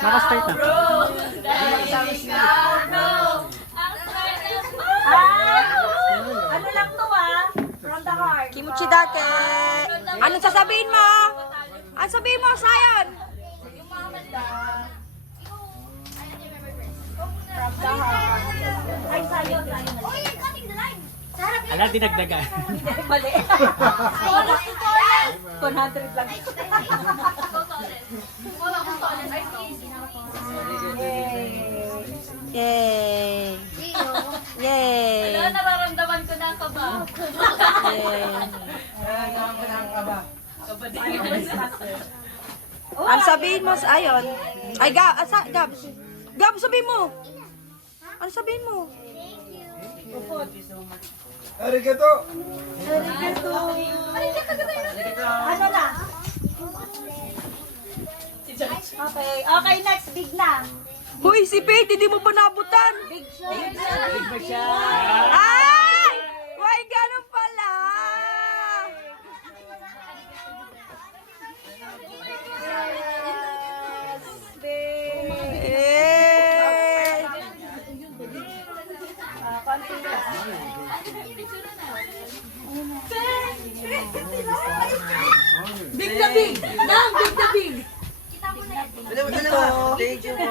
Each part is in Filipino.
Naka-start na. Ano lang to from the heart. Kimuchi dake. Anong sasabihin mo? Anong sabihin mo, Sayon? From the heart. Ay, sayo. Ala, dinagdagan. Mali. 100 lang. Yay! Yay! Wala, nararamdaman ko na ang kaba. Yay! Ang sabihin mo, Sayon? Ay, Gab, sabihin mo. Ano sabihin mo? Arigato! Ano na? Okay, okay, next big na. Hoy, si Faith, hindi mo pa nabutan. Big shot. Ay! Why ganun pala? Eh! Big na big! Nang, big na big! Thank you po.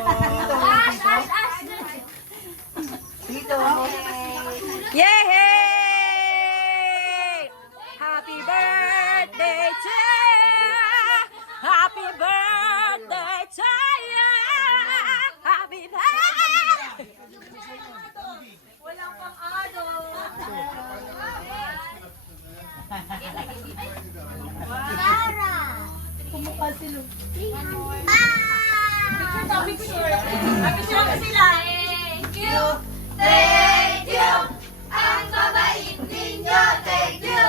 Yay! Happy birthday to you! Happy birthday to you! Happy birthday! Walang pang ano. Kumukha sila. Picture. Picture ka sila. Thank you! Thank you! Ang babait ninyo! Thank you!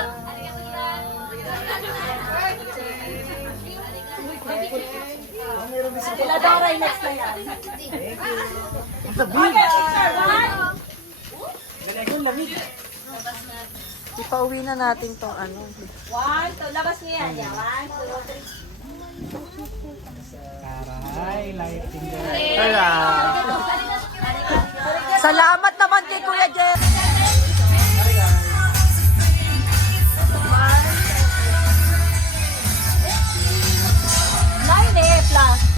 Sila Doray next na yan. Okay, picture. Ipauwi na natin tong ano. 1, 2, labas niya yan. Yeah, 1, 2, 3. Aray, lighting. Salamat naman kay Kuya Jeff.